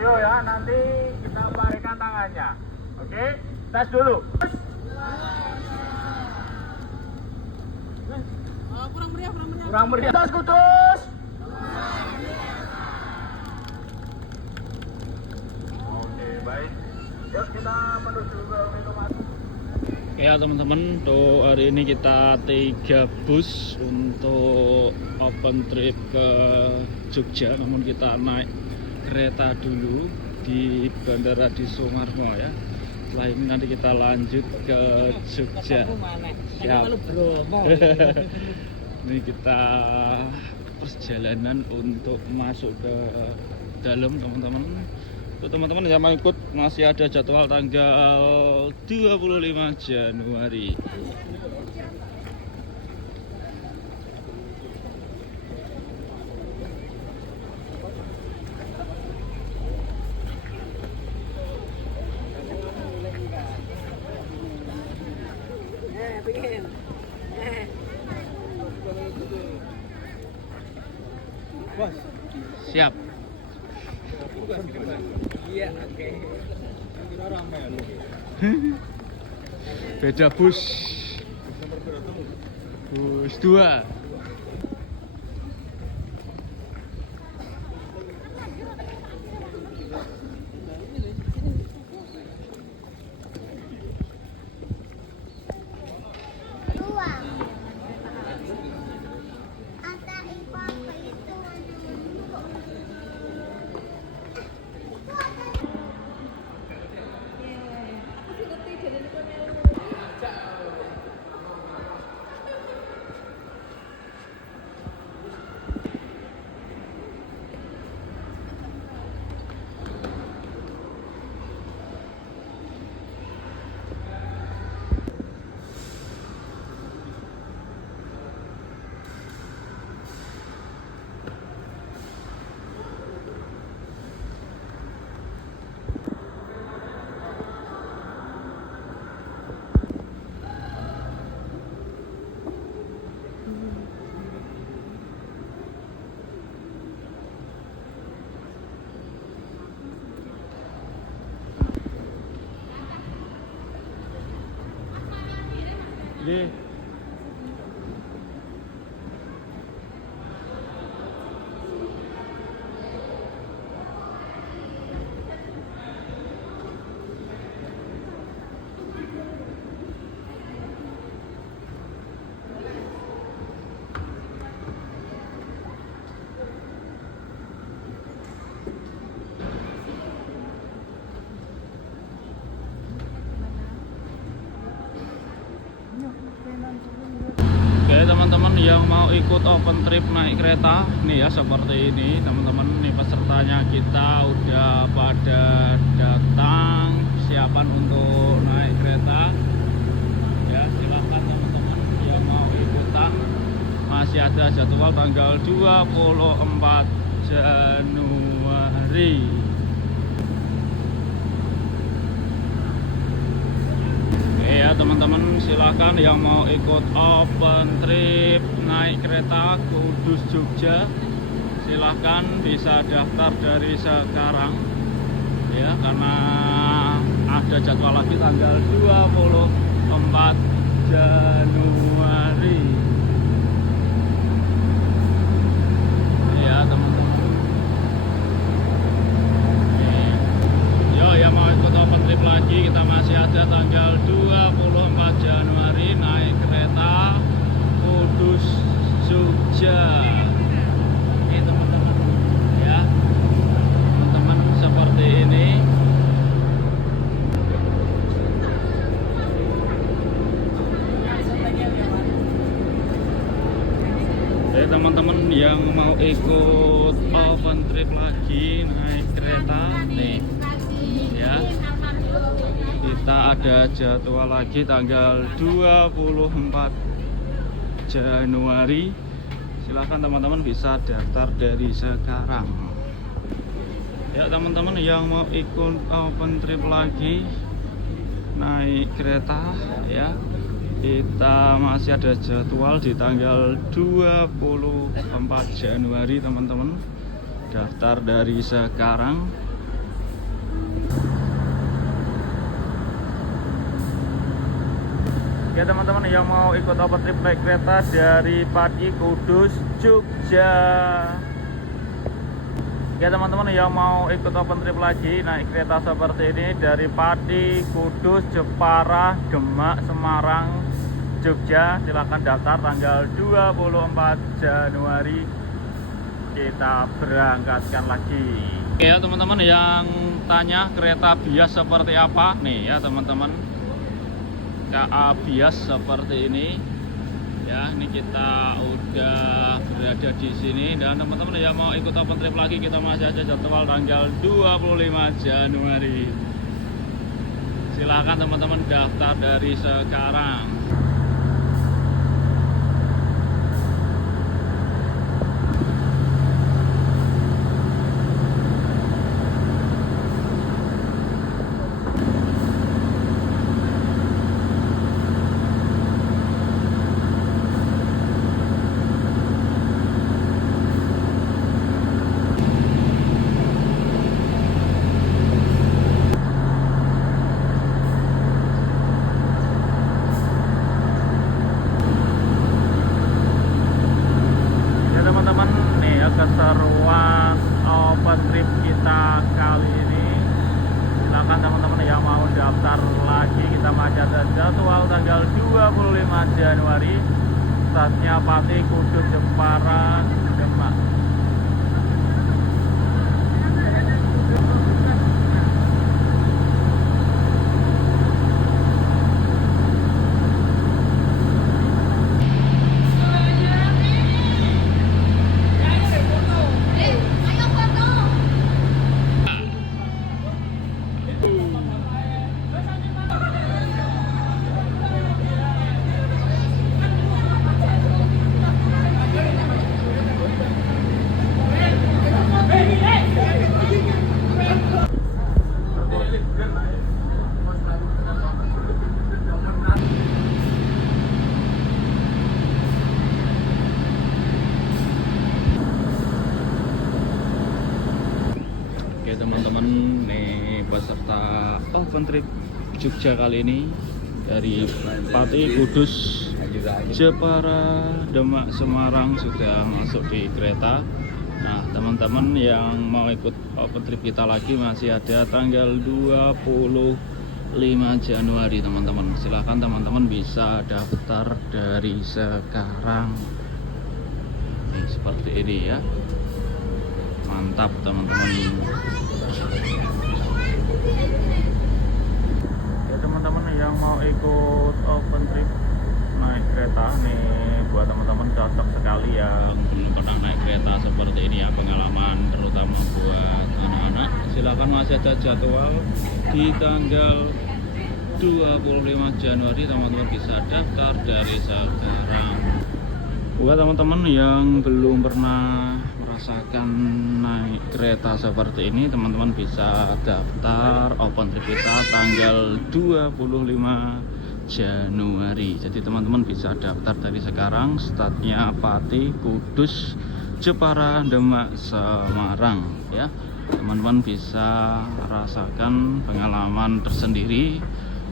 video ya, nanti kita barikan tangannya. Oke, tes dulu. Kurang meriah. Tes Kudus. Oke, baik. Yuk kita menuju ke pintu masuk. Ya teman-teman, tuh hari ini kita 3 bus untuk open trip ke Jogja. Namun kita naik kereta dulu di Bandara di Sumarmo ya. Setelah ini nanti kita lanjut ke Jogja. Siap. Ini kita perjalanan untuk masuk ke dalam teman-teman. Untuk teman-teman yang mau ikut, masih ada jadwal tanggal 25 Januari. Siap. Iya, oke. Beda bus. Bus 2. Oke. Oke teman-teman yang mau ikut open trip naik kereta nih ya, seperti ini teman-teman. Nih pesertanya kita udah pada datang, siapan untuk naik kereta ya. Silahkan teman-teman yang mau ikutan, masih ada jadwal tanggal 24 Januari. Ya teman-teman, silahkan yang mau ikut open trip naik kereta Kudus Jogja, silahkan bisa daftar dari sekarang ya, karena ada jadwal lagi tanggal 24 Januari ya teman-teman. Yo yang mau ikut open trip lagi, kita masih ada tanggal 24 Januari naik kereta Kudus Jogja. Oke teman-teman ya, teman-teman seperti ini. Oke teman-teman yang mau ikut open trip lagi naik kereta nih ya, kita ada jadwal lagi tanggal 24 Januari. Silahkan teman-teman bisa daftar dari sekarang ya teman-teman yang mau ikut open trip lagi naik kereta ya. Kita masih ada jadwal di tanggal 24 Januari teman-teman. Daftar dari sekarang Oke teman-teman yang mau ikut open trip naik kereta dari Pati Kudus Jogja. Oke teman-teman yang mau ikut open trip lagi naik kereta seperti ini dari Pati Kudus Jepara Demak Semarang Jogja, silakan daftar tanggal 24 Januari kita berangkatkan lagi. Oke ya teman-teman yang tanya kereta bias seperti apa nih ya teman-teman, KA bias seperti ini ya. Ini kita udah berada di sini dan teman-teman yang mau ikut open trip lagi kita masih ada jadwal tanggal 25 Januari. Silahkan teman-teman daftar dari sekarang. Keseruan open trip kita kali ini, silakan teman-teman yang mau daftar lagi. Kita masih ada jadwal tanggal 25 Januari, startnya Pati Kudus Jepara Demak. Oke teman-teman, nih peserta open trip Jogja kali ini dari Pati Kudus Jepara Demak Semarang sudah masuk di kereta. Nah teman-teman yang mau ikut open trip kita lagi masih ada tanggal 25 Januari teman-teman. Silahkan teman-teman bisa daftar dari sekarang. Nih, seperti ini ya. Mantap teman-teman. Ya teman-teman yang mau ikut open trip naik kereta nih, buat teman-teman cocok sekali yang belum pernah naik kereta seperti ini ya, pengalaman terutama buat anak-anak. Silakan masih ada jadwal di tanggal 25 Januari, teman-teman bisa daftar dari sekarang. Buat teman-teman yang belum pernah merasakan naik kereta seperti ini, teman-teman bisa daftar open trip kita tanggal 25 Januari. Jadi teman-teman bisa daftar dari sekarang, startnya Pati Kudus Jepara Demak Semarang ya. Teman-teman bisa rasakan pengalaman tersendiri,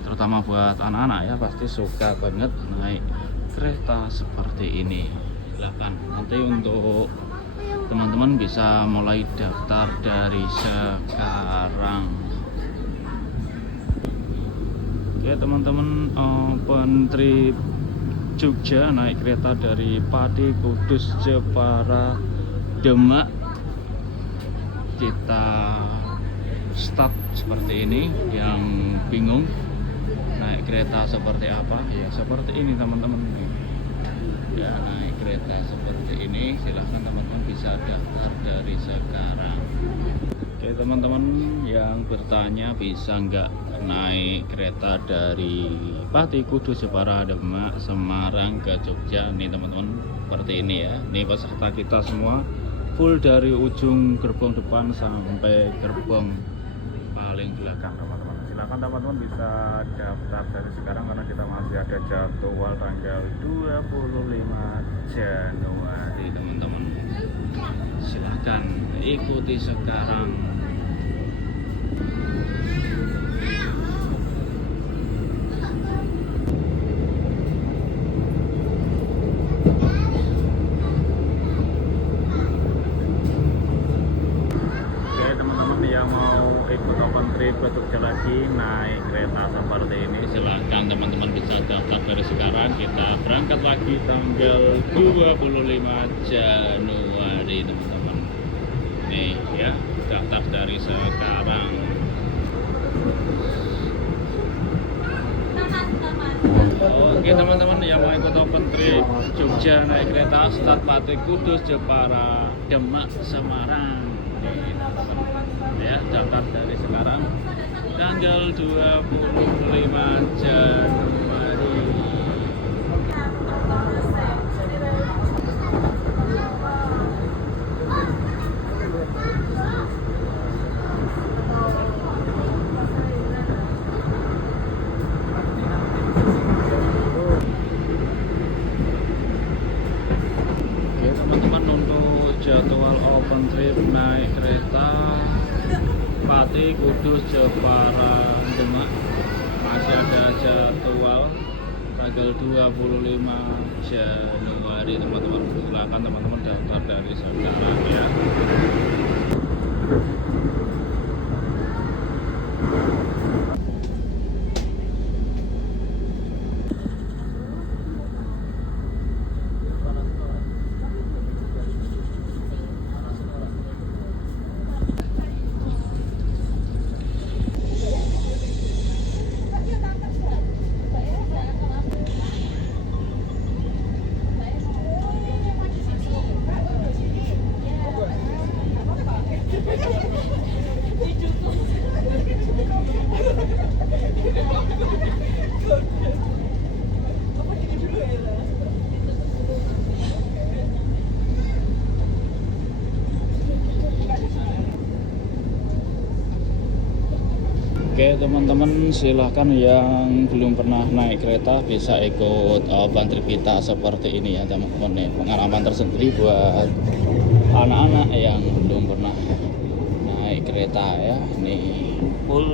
terutama buat anak-anak ya, pasti suka banget naik kereta seperti ini. Silahkan nanti untuk teman-teman bisa mulai daftar dari sekarang. Oke teman-teman, open trip Jogja naik kereta dari Pati Kudus Jepara Demak, kita start seperti ini. Yang bingung naik kereta seperti apa ya, seperti ini teman-teman ya. Naik kereta seperti ini, silahkan teman-teman bisa daftar dari sekarang. Oke teman-teman yang bertanya bisa nggak naik kereta dari Pati Kudus Jepara Demak Semarang ke Jogja, nih teman-teman seperti ini ya. Nih peserta kita semua full dari ujung gerbong depan sampai gerbong paling belakang teman-teman. Silahkan teman-teman bisa daftar dari sekarang karena kita masih ada jadwal tanggal 25 Januari teman-teman. Silahkan ikuti sekarang. Oke teman-teman yang mau ikut open trip ke Jogja lagi naik kereta seperti ini, silahkan teman-teman bisa daftar dari sekarang. Kita berangkat lagi tanggal 25 Januari teman-teman. Nih ya, daftar dari sekarang. Oke teman-teman yang mau ikut open trip Jogja naik kereta start Pati Kudus Jepara Demak Semarang. Ya, daftar dari sekarang tanggal 25 Januari. Oke teman-teman, untuk jadwal open trip naik kereta Pati Kudus Jepara Demak masih ada jadwal tanggal 25 Januari teman-teman. Silakan teman-teman daftar dari sekarang ya. Oke teman-teman, silahkan yang belum pernah naik kereta bisa ikut open trip kita seperti ini ya teman-teman. Nih, pengalaman tersendiri buat anak-anak yang belum pernah naik kereta ya. Nih full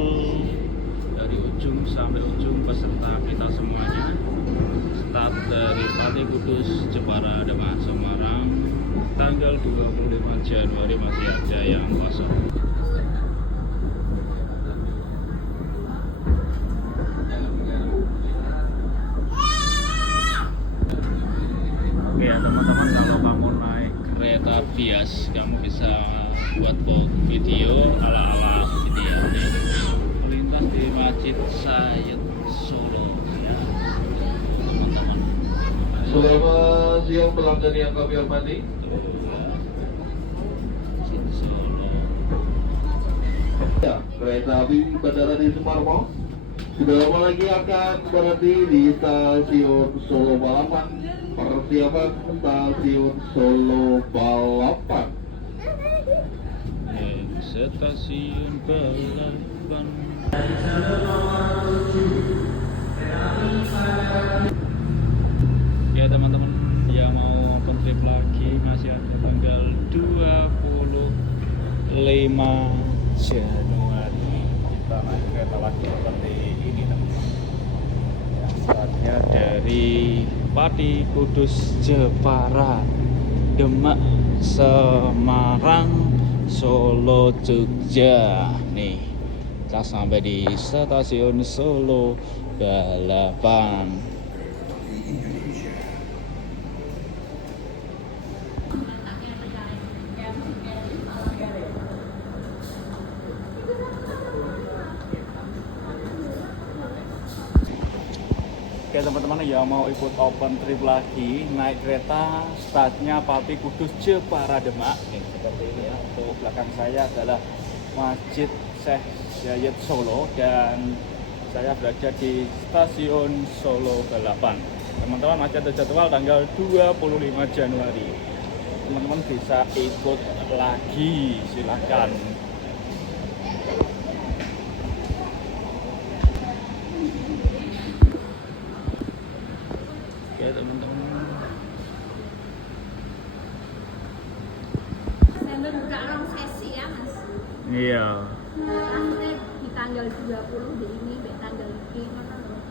dari ujung sampai ujung peserta kita semuanya. Start dari Pati Kudus Jepara Demak Semarang tanggal 25 Januari, masih ada yang kosong. Oke ya teman-teman, kalau kamu naik kereta bias, kamu bisa buat video ala-ala video melintas di Masjid Sayyid Solo ya teman-teman. Selamat siang pelanggan yang kami hormati. Masjid Solo. Ya, kereta api Bandara di Sumarmo sudah lama lagi akan berhenti di stasiun Solo Balapan. Persiapan stasiun Solo Balapan. Stasiun Balapan. Ya teman-teman yang mau open trip lagi, masih ada tanggal 25 Januari kita naik kereta lagi seperti ini teman-teman. Ya, startnya dari Pati Kudus Jepara Demak Semarang Solo Jogja. Nih kita sampai di stasiun Solo Balapan. Oke teman-teman yang mau ikut open trip lagi naik kereta startnya Pati Kudus Jepara Demak. Seperti ini ya. Untuk belakang saya adalah Masjid Syekh Zayed Solo dan saya berada di stasiun Solo Balapan. Teman-teman masih ada jadwal tanggal 25 Januari. Teman-teman bisa ikut lagi, silahkan. Oke teman-teman. Sambil buka ruang sesi ya mas. Iya. Maksudnya di tanggal 20 di ini, di tanggal ini mana loh?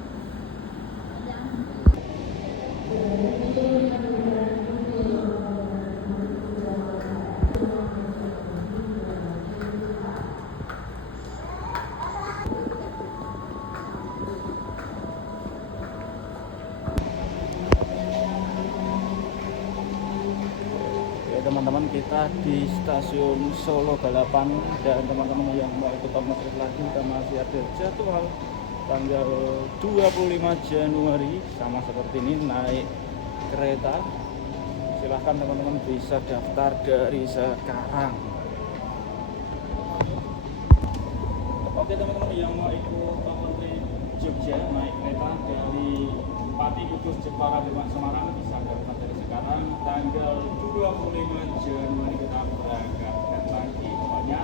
Ya teman-teman, kita di stasiun Solo Balapan, dan teman-teman yang mau ikut otomotif lagi, kita masih ada jadwal tanggal 25 Januari sama seperti ini, naik kereta. Silahkan teman-teman bisa daftar dari sekarang. Oke teman-teman yang mau ikut otomotif Jogja naik kereta dari Pati, Kudus, Jepara, Demak, Semarang bisa daftar dari sekarang. Tanggal 25 Januari kita berangkat lagi. Pokoknya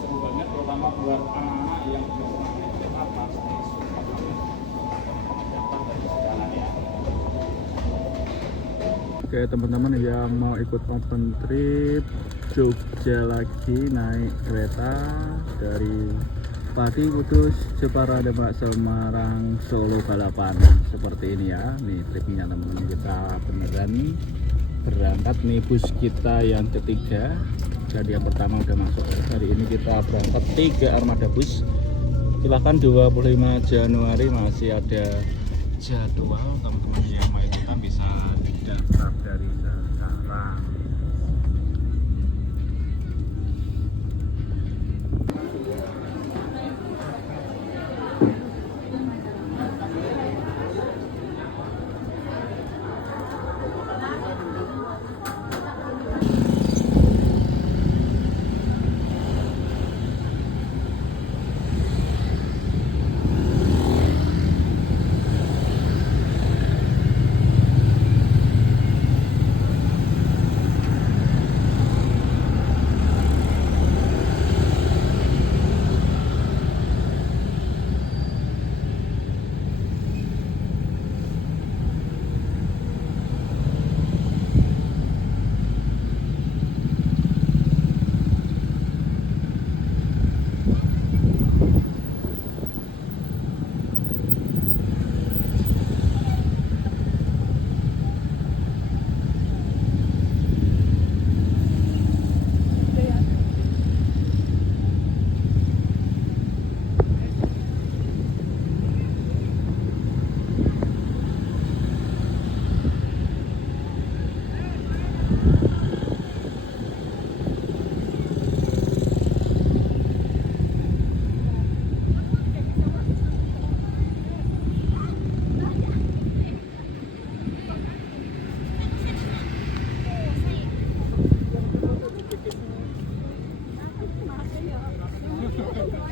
seru banget, terutama buat anak-anak yang belum pernah naik kereta, pasti suka banget. Daftar dari sekarang ya. Oke teman-teman yang mau ikut open trip Jogja lagi naik kereta dari Pati, Kudus, Jepara, Demak, Semarang, Solo Balapan, seperti ini ya. Nih tripnya teman-teman, kita beneran berangkat nih, bus kita yang ketiga. Jadi yang pertama udah masuk. Hari ini kita berangkat 3 armada bus. Silahkan 25 Januari masih ada jadwal, teman-teman yang mau ikutan bisa daftar dari sekarang.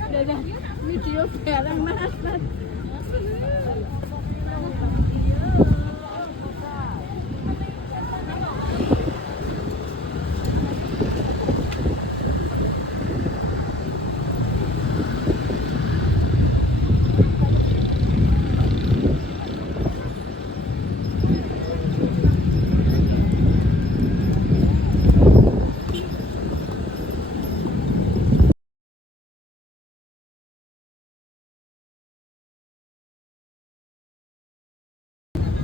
Dadah, video sekarang mas.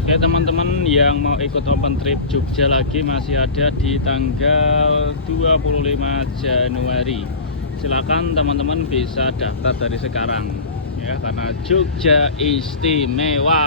Oke teman-teman yang mau ikut open trip Jogja lagi masih ada di tanggal 25 Januari. Silakan teman-teman bisa daftar dari sekarang ya, karena Jogja istimewa.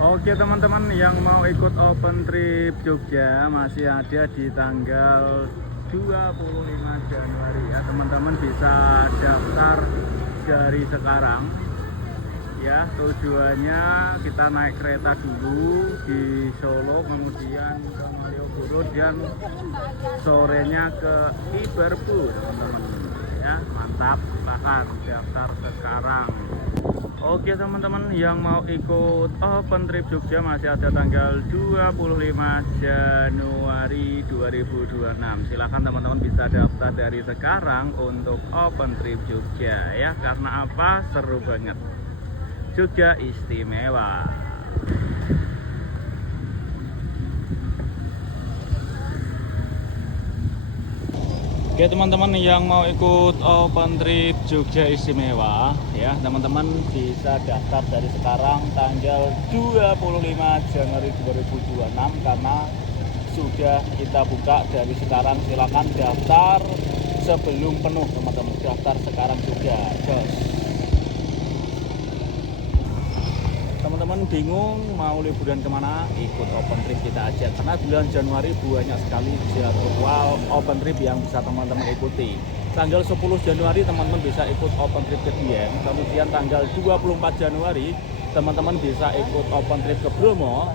Oke teman-teman yang mau ikut open trip Jogja masih ada di tanggal 25 Januari ya, teman-teman bisa daftar dari sekarang Ya, tujuannya kita naik kereta dulu di Solo, kemudian ke Malioboro dan sorenya ke Ibarbu, teman-teman. Ya, mantap, silahkan daftar sekarang. Oke teman-teman, yang mau ikut open trip Jogja masih ada tanggal 25 Januari 2026. Silahkan teman-teman bisa daftar dari sekarang untuk open trip Jogja ya. Karena apa? Seru banget. Jogja istimewa. Oke teman-teman, yang mau ikut open trip Jogja istimewa ya, teman-teman bisa daftar dari sekarang tanggal 25 Januari 2026 karena sudah kita buka dari sekarang. Silakan daftar sebelum penuh teman-teman, daftar sekarang juga jos. Teman-teman bingung mau liburan kemana, ikut open trip kita aja karena bulan Januari banyak sekali jadwal open trip yang bisa teman-teman ikuti. Tanggal 10 Januari teman-teman bisa ikut open trip ke Dieng, kemudian tanggal 24 Januari teman-teman bisa ikut open trip ke Bromo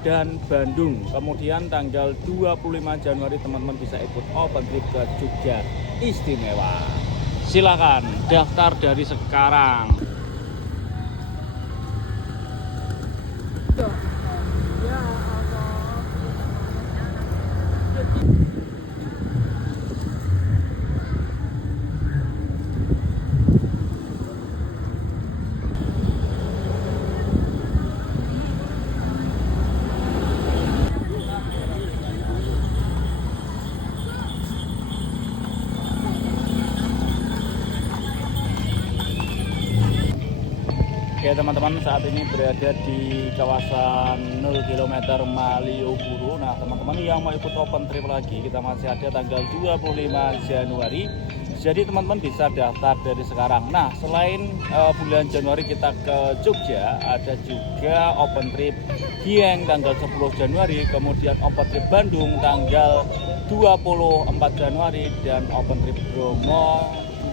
dan Bandung, kemudian tanggal 25 Januari teman-teman bisa ikut open trip ke Jogja istimewa. Silakan daftar dari sekarang. Oke teman-teman, saat ini berada di kawasan 0 km Malioboro. Nah teman-teman yang mau ikut open trip lagi, kita masih ada tanggal 25 Januari. Jadi teman-teman bisa daftar dari sekarang. Nah selain bulan Januari kita ke Jogja, ada juga open trip Dieng tanggal 10 Januari, kemudian open trip Bandung tanggal 24 Januari, dan open trip Bromo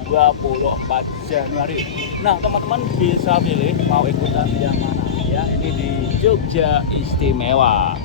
24 Januari. Nah teman-teman bisa pilih mau ikutan yang mana ya. Ini di Jogja istimewa.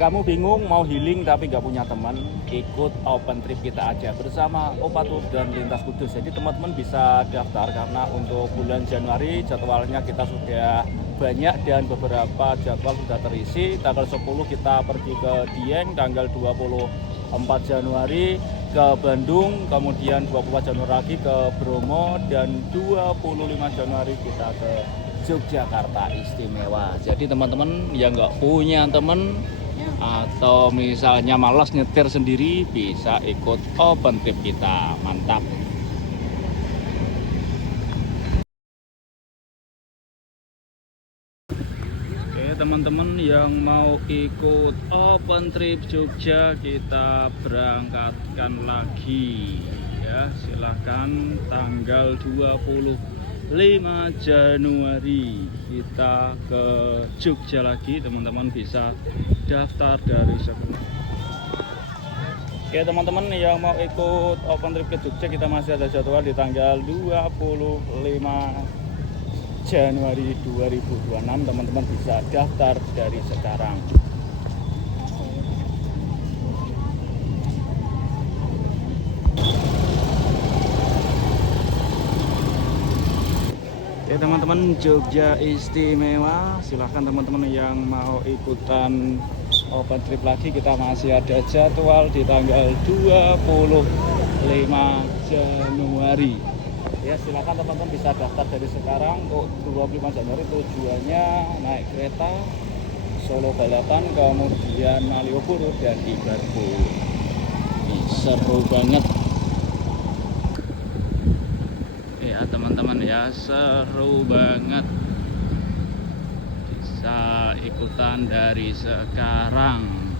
Kamu bingung mau healing tapi nggak punya teman, ikut open trip kita aja bersama Opatur dan Lintas Kudus. Jadi teman-teman bisa daftar karena untuk bulan Januari jadwalnya kita sudah banyak dan beberapa jadwal sudah terisi. Tanggal 10 kita pergi ke Dieng, tanggal 24 Januari ke Bandung, kemudian 24 Januari lagi ke Bromo, dan 25 Januari kita ke Yogyakarta istimewa. Jadi teman-teman yang nggak punya teman atau misalnya malas nyetir sendiri bisa ikut open trip kita. Mantap. Teman-teman yang mau ikut open trip Jogja, kita berangkatkan lagi ya. Silahkan tanggal 25 Januari kita ke Jogja lagi, teman-teman bisa daftar dari sekarang. Oke teman-teman yang mau ikut open trip ke Jogja, kita masih ada jadwal di tanggal 25 Januari 2026. Teman-teman bisa daftar dari sekarang. Oke teman-teman, Jogja istimewa. Silahkan teman-teman yang mau ikutan open trip lagi, kita masih ada jadwal di tanggal 25 Januari. Ya silakan teman-teman bisa daftar dari sekarang. Untuk 25 Januari tujuannya naik kereta Solo Balapan, kemudian Malioboro dan Ibarbu. Seru banget ya teman-teman ya, seru banget. Bisa ikutan dari sekarang.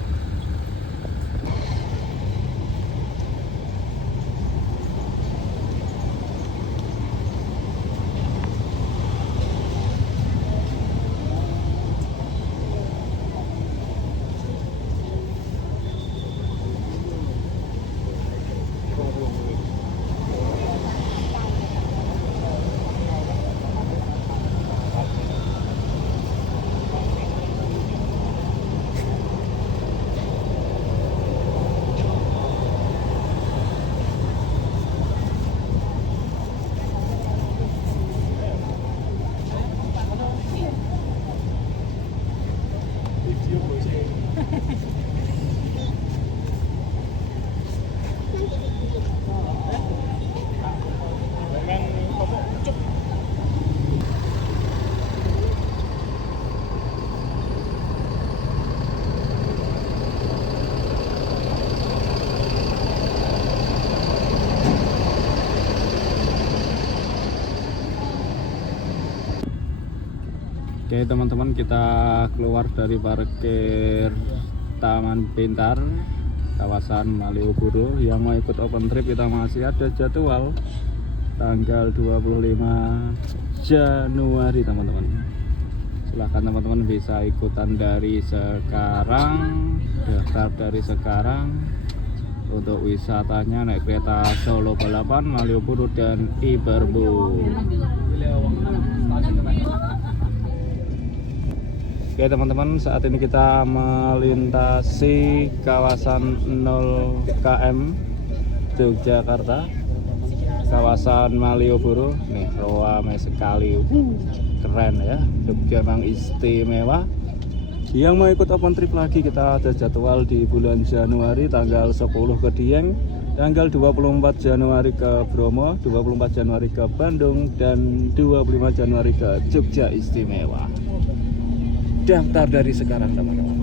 Oke teman-teman, kita keluar dari parkir Taman Pintar kawasan Malioboro. Yang mau ikut open trip kita masih ada jadwal tanggal 25 Januari teman-teman. Silahkan teman-teman bisa ikutan dari sekarang, daftar dari sekarang untuk wisatanya naik kereta Solo Balapan, Malioboro dan Iberbu. Oke teman-teman, saat ini kita melintasi kawasan 0 km Yogyakarta, kawasan Malioboro. Nih ramai sekali, keren ya. Jogja memang istimewa. Yang mau ikut open trip lagi, kita ada jadwal di bulan Januari tanggal 10 ke Dieng, tanggal 24 Januari ke Bromo, 24 Januari ke Bandung, dan 25 Januari ke Jogja istimewa. Daftar dari sekarang teman-teman.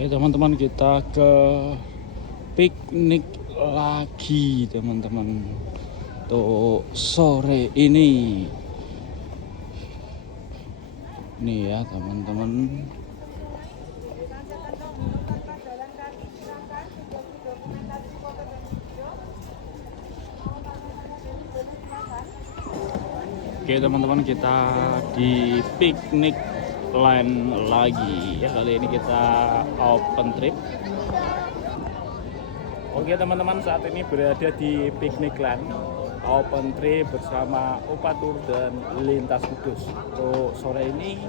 Oke teman-teman, kita ke piknik lagi teman-teman untuk sore ini. Nih ya teman-teman. Oke teman-teman, kita di piknik land lagi ya. Kali ini kita open trip. Oke teman-teman, saat ini berada di piknik land open trip bersama Upatur dan Lintas Kudus. Untuk sore ini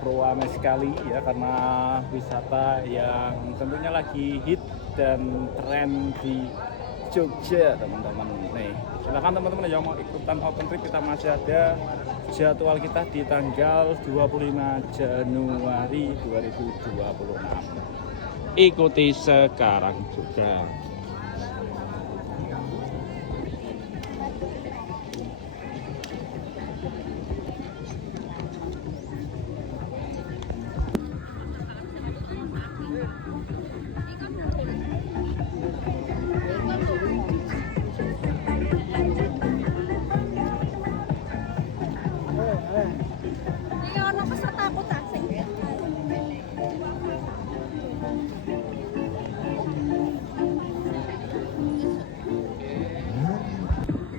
ramai sekali ya, karena wisata yang tentunya lagi hit dan tren di Jogja teman-teman. Nih, silakan teman-teman yang mau ikutan open trip, kita masih ada jadwal kita di tanggal 25 Januari 2026. Ikuti sekarang juga.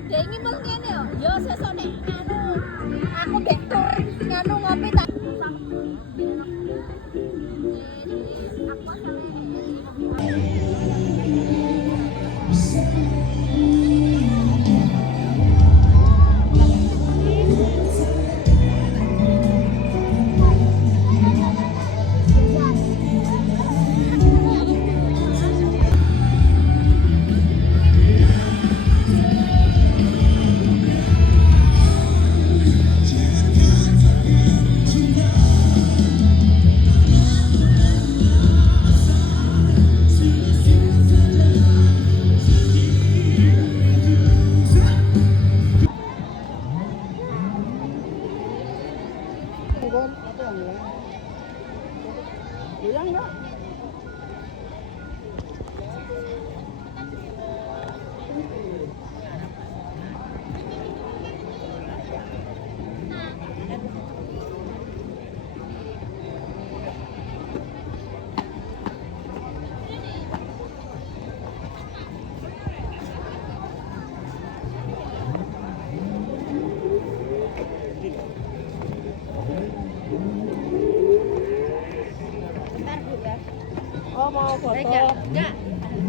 Ya ini mesti ngene yo. Yo sesuk nek aku mbek tur ngopi tak. foto. Enggak.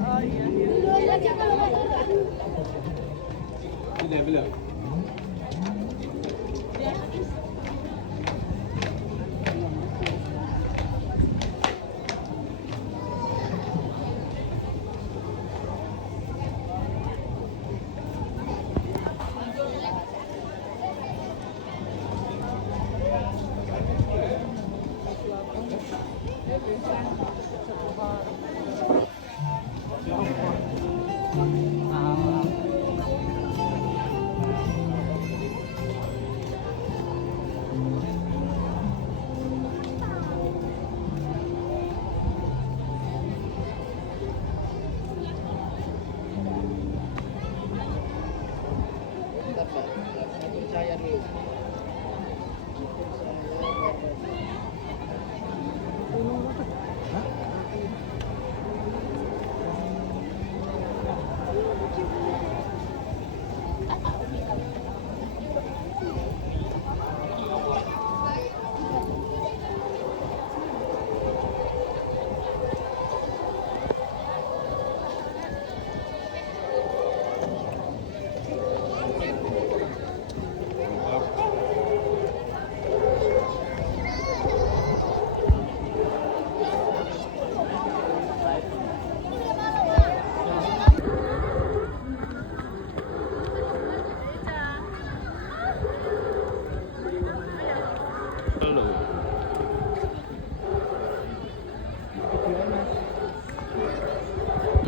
Oh iya. Dulu aja kalau foto. Bila.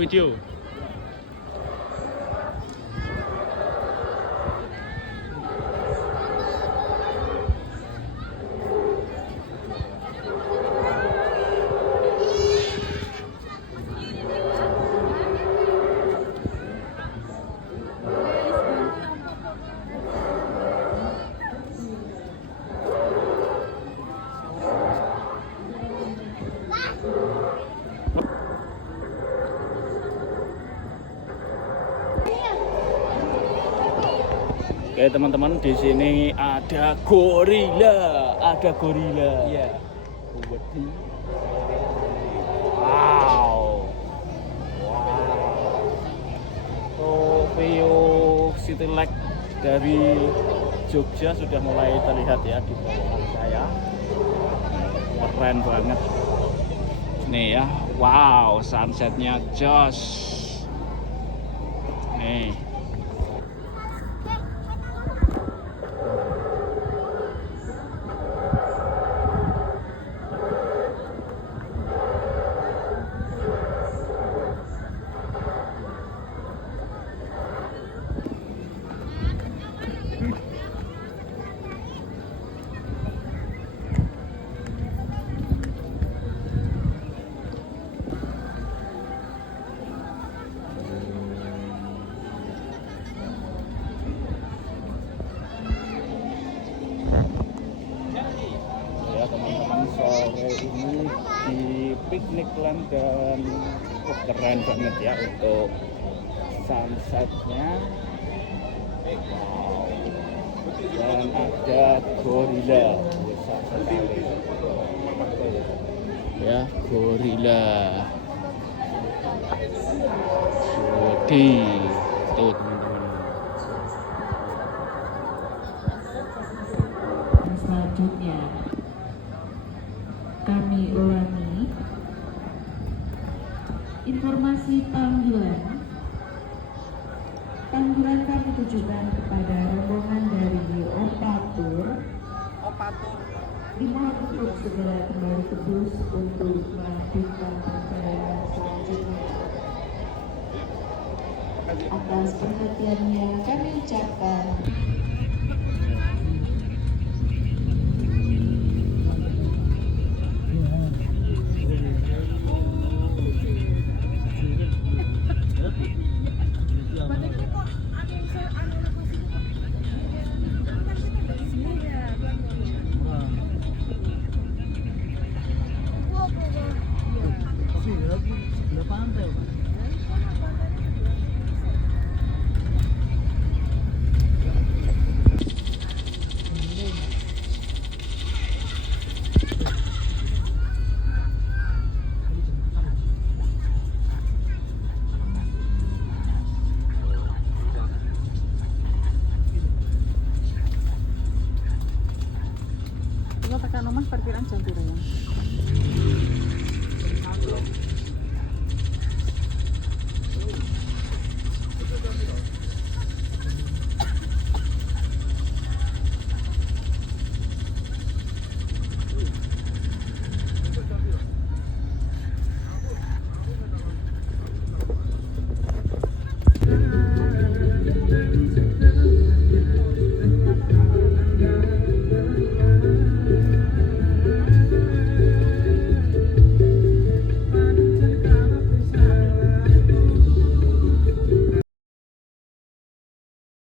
Video. Oke teman-teman, di sini ada gorila, Iya. Wow. View City Lake dari Jogja sudah mulai terlihat ya di belakang saya. Keren banget. Nih ya, wow, sunsetnya jos. Nih. Sore ini di Piknikland dan keren banget ya untuk sunsetnya. Wow. Dan ada gorila besar sekali ya, gorila. Tuh teman-teman. Selanjutnya kami ulangi informasi panggilan kami tujukan kepada rombongan dari Opatur. Dimohon untuk segera kembali ke bus untuk melanjutkan perjalanan selanjutnya. Atas perhatiannya kami ucapkan perkiraan jam berapa ya?